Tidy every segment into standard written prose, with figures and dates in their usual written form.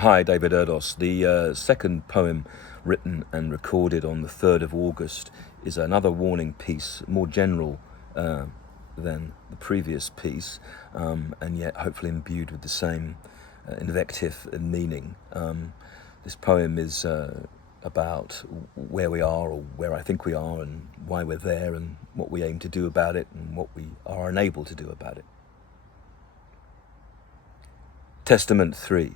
Hi, David Erdos. The second poem written and recorded on the 3rd of August is another warning piece, more general than the previous piece, and yet hopefully imbued with the same invective and meaning. This poem is about where we are, or where I think we are, and why we're there, and what we aim to do about it, and what we are unable to do about it. Testament 3.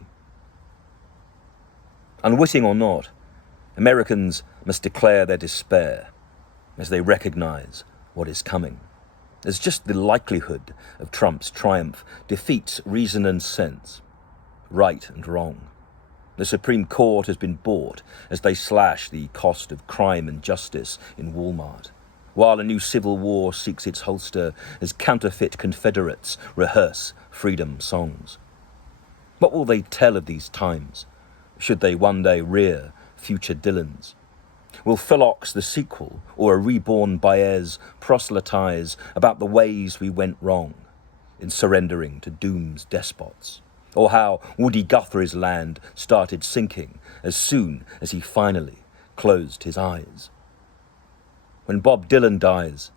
Unwitting or not, Americans must declare their despair as they recognize what is coming. As just the likelihood of Trump's triumph defeats reason and sense, right and wrong. The Supreme Court has been bought as they slash the cost of crime and justice in Walmart, while a new civil war seeks its holster as counterfeit Confederates rehearse freedom songs. What will they tell of these times, should they one day rear future Dylans? Will Phillox the sequel, or a reborn Baez, proselytize about the ways we went wrong in surrendering to doom's despots? Or how Woody Guthrie's land started sinking as soon as he finally closed his eyes? When Bob Dylan dies,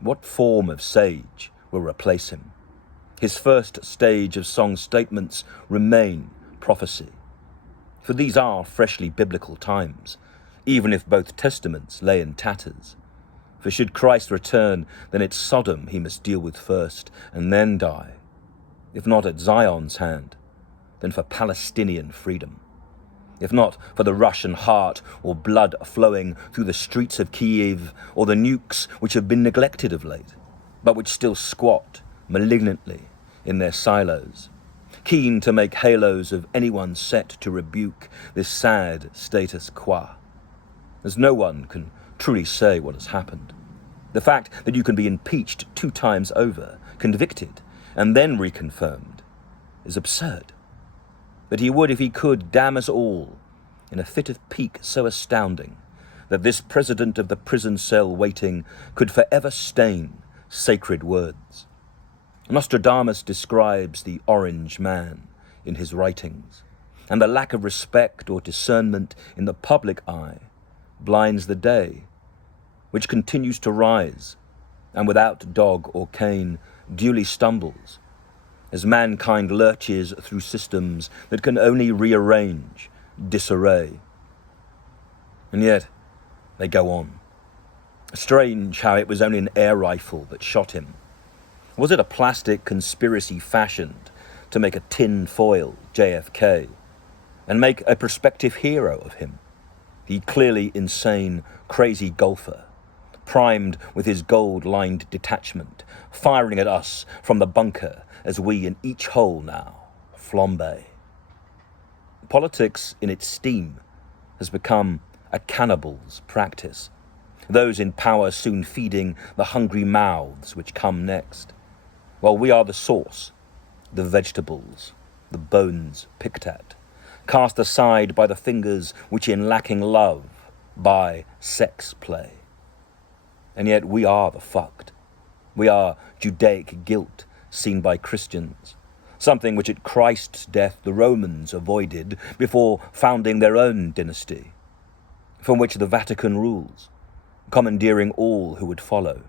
what form of sage will replace him? His first stage of song statements remain prophecy. For these are freshly biblical times, even if both testaments lay in tatters. For should Christ return, then it's Sodom he must deal with first, and then die. If not at Zion's hand, then for Palestinian freedom. If not for the Russian heart, or blood flowing through the streets of Kiev, or the nukes which have been neglected of late, but which still squat malignantly in their silos, keen to make halos of anyone set to rebuke this sad status quo. As no one can truly say what has happened. The fact that you can be impeached 2 times over, convicted, and then reconfirmed is absurd. But he would, if he could, damn us all in a fit of pique so astounding that this president of the prison cell waiting could forever stain sacred words. Nostradamus describes the orange man in his writings, and the lack of respect or discernment in the public eye blinds the day, which continues to rise, and without dog or cane duly stumbles, as mankind lurches through systems that can only rearrange disarray. And yet, they go on. Strange how it was only an air rifle that shot him. Was it a plastic conspiracy fashioned to make a tin foil JFK and make a prospective hero of him? The clearly insane, crazy golfer, primed with his gold-lined detachment, firing at us from the bunker as we in each hole now flambe. Politics in its steam has become a cannibal's practice, those in power soon feeding the hungry mouths which come next, while we are the sauce, the vegetables, the bones picked at, cast aside by the fingers which in lacking love buy sex play. And yet we are the fucked. We are Judaic guilt seen by Christians, something which at Christ's death the Romans avoided before founding their own dynasty, from which the Vatican rules, commandeering all who would follow,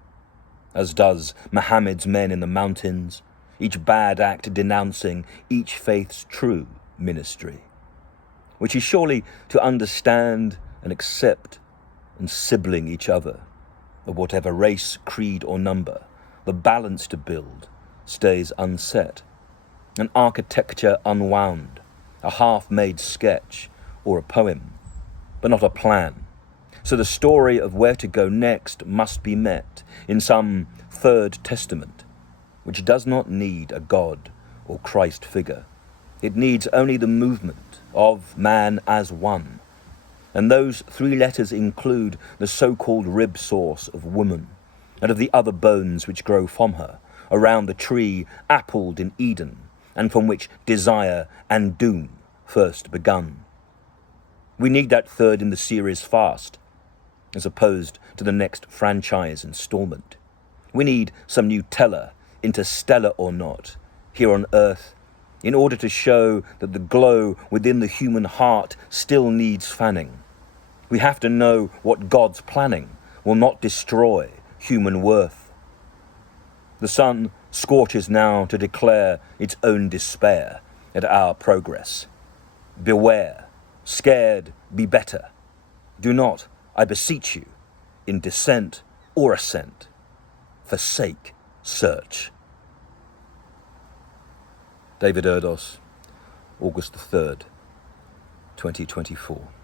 as does Muhammad's men in the mountains, each bad act denouncing each faith's true ministry, which is surely to understand and accept and sibling each other, of whatever race, creed or number, the balance to build stays unset, an architecture unwound, a half-made sketch or a poem, but not a plan. So the story of where to go next must be met in some third testament, which does not need a God or Christ figure. It needs only the movement of man as one. And those 3 letters include the so-called rib source of woman, and of the other bones which grow from her, around the tree appled in Eden, and from which desire and doom first begun. We need that third in the series fast, as opposed to the next franchise installment. We need some new teller, interstellar or not, here on Earth, in order to show that the glow within the human heart still needs fanning. We have to know what God's planning will not destroy human worth. The sun scorches now to declare its own despair at our progress. Beware, scared, be better. Do not, I beseech you, in descent or ascent, forsake search. David Erdos, August the 3rd, 2024.